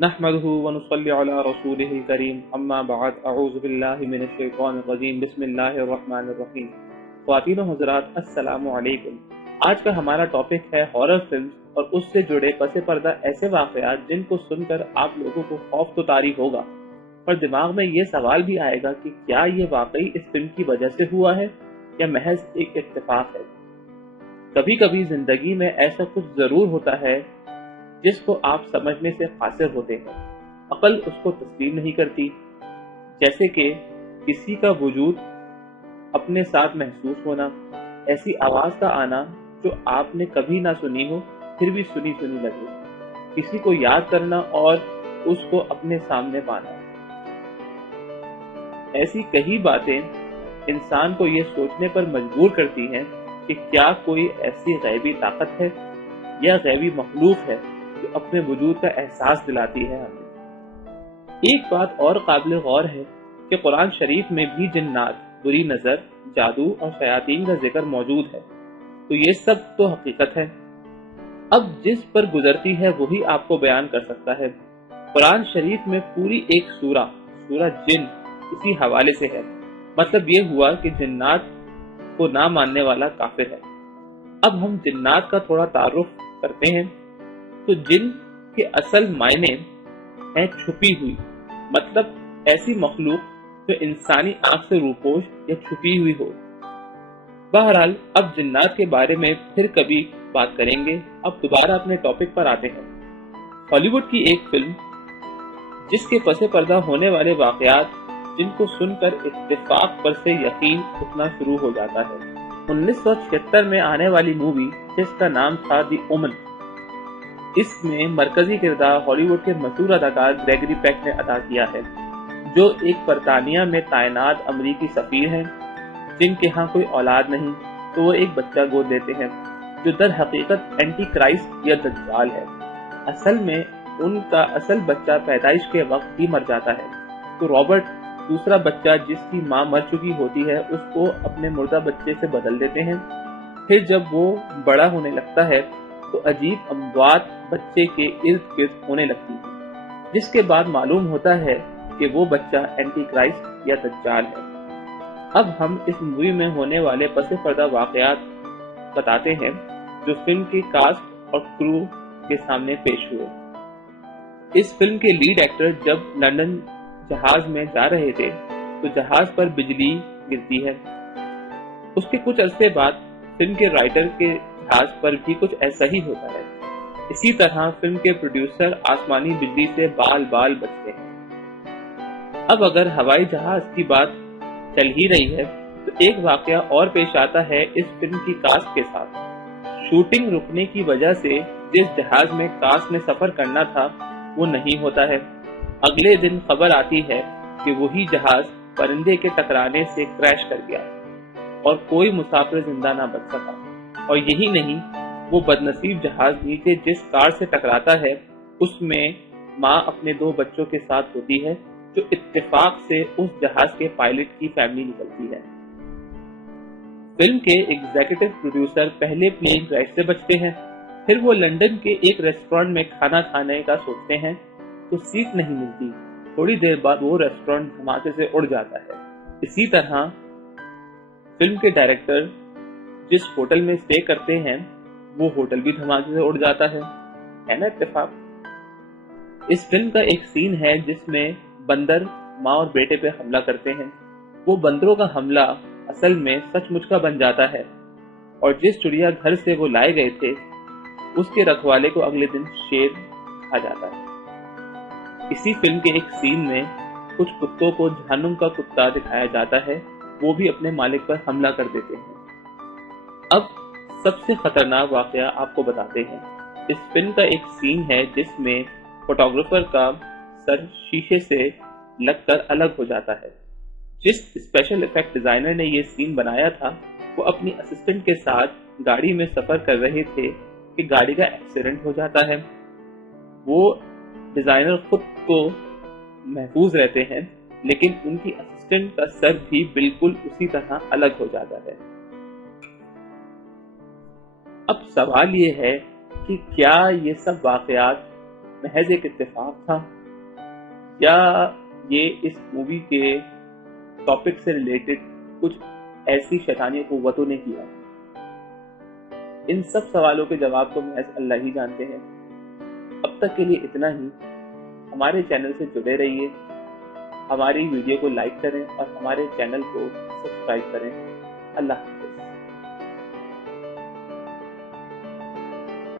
نحمده ونصلي على رسوله الكريم اما بعد اعوذ باللہ من الشیطان الرجیم بسم اللہ الرحمن الرحیم۔ خواتین و حضرات السلام علیکم۔ آج کا ہمارا ٹاپک ہے ہارر فلمز اور اس سے جڑے پس پردہ ایسے واقعات جن کو سن کر آپ لوگوں کو خوف تو طاری ہوگا، پر دماغ میں یہ سوال بھی آئے گا کہ کیا یہ واقعی اس فلم کی وجہ سے ہوا ہے یا محض ایک اتفاق ہے۔ کبھی کبھی زندگی میں ایسا کچھ ضرور ہوتا ہے جس کو آپ سمجھنے سے قاصر ہوتے ہیں، عقل اس کو تسلیم نہیں کرتی، جیسے کہ کسی کا وجود اپنے ساتھ محسوس ہونا، ایسی آواز کا آنا جو آپ نے کبھی نہ سنی ہو پھر بھی سنی لگے، کسی کو یاد کرنا اور اس کو اپنے سامنے پانا۔ ایسی کئی باتیں انسان کو یہ سوچنے پر مجبور کرتی ہیں کہ کیا کوئی ایسی غیبی طاقت ہے یا غیبی مخلوق ہے جو اپنے وجود کا احساس دلاتی ہے ہمیں۔ ایک بات اور قابل غور ہے کہ قرآن شریف میں بھی جنات، بری نظر، جادو اور شیاطین کا ذکر موجود ہے، تو یہ سب تو حقیقت ہے۔ اب جس پر گزرتی ہے وہی آپ کو بیان کر سکتا ہے۔ قرآن شریف میں پوری ایک سورہ جن اسی حوالے سے ہے، مطلب یہ ہوا کہ جنات کو نہ ماننے والا کافر ہے۔ اب ہم جنات کا تھوڑا تعارف کرتے ہیں۔ تو جن کے اصل معنی ہیں چھپی ہوئی، مطلب ایسی مخلوق جو انسانی آنکھ سے روپوش یا چھپی ہوئی ہو۔ بہرحال اب جنات کے بارے میں پھر کبھی بات کریں گے۔ اب دوبارہ اپنے ٹاپک پر آتے ہیں۔ ہالی ووڈ کی ایک فلم جس کے پس پردہ ہونے والے واقعات جن کو سن کر اتفاق پر سے یقین اٹھنا شروع ہو جاتا ہے۔ 1976 میں آنے والی مووی جس کا نام تھا دی اومن، اس میں مرکزی کردار ہالی ووڈ کے مشہور اداکار گریگری پیک نے ادا کیا ہے، جو ایک برطانیہ میں تعینات امریکی سفیر ہیں جن کے ہاں کوئی اولاد نہیں، تو وہ ایک بچہ گود لیتے ہیں جو در حقیقت اینٹی کرائسٹ یا دجال ہے۔ اصل میں ان کا اصل بچہ پیدائش کے وقت ہی مر جاتا ہے، تو رابرٹ دوسرا بچہ جس کی ماں مر چکی ہوتی ہے اس کو اپنے مردہ بچے سے بدل دیتے ہیں۔ پھر جب وہ بڑا ہونے لگتا ہے تو عجیب اموات بچے کے ارد گرد ہونے لگتی ہے، جس کے بعد معلوم ہوتا ہے کہ وہ بچہ اینٹی کرائسٹ یا دجال ہے۔ اب ہم اس مووی میں ہونے والے پس پردہ واقعات بتاتے ہیں جو فلم کی کاسٹ اور کرو کے سامنے پیش ہوئے۔ اس فلم کے لیڈ ایکٹر جب لندن جہاز میں جا رہے تھے تو جہاز پر بجلی گرتی ہے۔ اس کے کچھ عرصے بعد فلم کے رائٹر کے جہاز پر بھی کچھ ایسا ہی ہوتا ہے۔ اسی طرح فلم کے پروڈیوسر آسمانی بجلی سے بال بچتے ہیں۔ اب اگر ہوائی جہاز کی بات چل ہی رہی ہے تو ایک واقعہ اور پیش آتا ہے اس فلم کی کاسٹ کے ساتھ۔ شوٹنگ رکنے کی وجہ سے جس جہاز میں کاسٹ نے سفر کرنا تھا وہ نہیں ہوتا ہے۔ اگلے دن خبر آتی ہے کہ وہی جہاز پرندے کے ٹکرانے سے کریش کر گیا اور کوئی مسافر زندہ نہ بچ سکا۔ اور یہی نہیں، وہ بدنصیب جہاز نیچے جس کار سے ٹکراتا ہے اس میں ماں اپنے 2 بچوں کے ساتھ ہوتی ہے، جو اتفاق سے اس جہاز کے پائلٹ کی فیملی نکلتی ہے۔ فلم کے ایگزیکٹو پروڈیوسر پہلے پلین کریش سے بچتے ہیں، پھر وہ لندن کے ایک ریسٹورنٹ میں کھانا کھانے کا سوچتے ہیں تو سیٹ نہیں ملتی۔ تھوڑی دیر بعد وہ ریسٹورنٹ دھماکے سے اڑ جاتا ہے۔ اسی طرح فلم کے ڈائریکٹر جس ہوٹل میں اسٹے کرتے ہیں وہ ہوٹل بھی دھماکے سے اڑ جاتا ہے نا اتفاق۔ اس فلم کا ایک سین ہے جس میں بندر ماں اور بیٹے پہ حملہ کرتے ہیں۔ وہ بندروں کا حملہ اصل میں سچ مچ کا بن جاتا ہے، اور جس چڑیا گھر سے وہ لائے گئے تھے اس کے رکھوالے کو اگلے دن شیر کھا جاتا ہے۔ اسی فلم کے ایک سین میں کچھ کتوں کو جہنم کا کتا دکھایا جاتا ہے، وہ بھی اپنے مالک پر حملہ کر دیتے ہیں۔ اب سب سے خطرناک واقعہ آپ کو بتاتے ہیں۔ اس فلم کا ایک سین ہے جس میں فوٹوگرافر کا سر شیشے سے لگ کر الگ ہو جاتا ہے۔ جس اسپیشل ایفیکٹ ڈیزائنر نے یہ سین بنایا تھا وہ اپنی اسسٹنٹ کے ساتھ گاڑی میں سفر کر رہے تھے کہ گاڑی کا ایکسیڈنٹ ہو جاتا ہے۔ وہ ڈیزائنر خود تو محفوظ رہتے ہیں لیکن ان کی اسسٹنٹ کا سر بھی بالکل اسی طرح الگ ہو جاتا ہے۔ اب سوال یہ ہے کہ کیا یہ سب واقعات محض ایک اتفاق تھا یا یہ اس مووی کے ٹاپک سے ریلیٹڈ کچھ ایسی شیطانی قوتوں نے کیا؟ ان سب سوالوں کے جواب تو محض اللہ ہی جانتے ہیں۔ اب تک کے لیے اتنا ہی۔ ہمارے چینل سے جڑے رہیے، ہماری ویڈیو کو لائک کریں اور ہمارے چینل کو سبسکرائب کریں۔ اللہ حافظ۔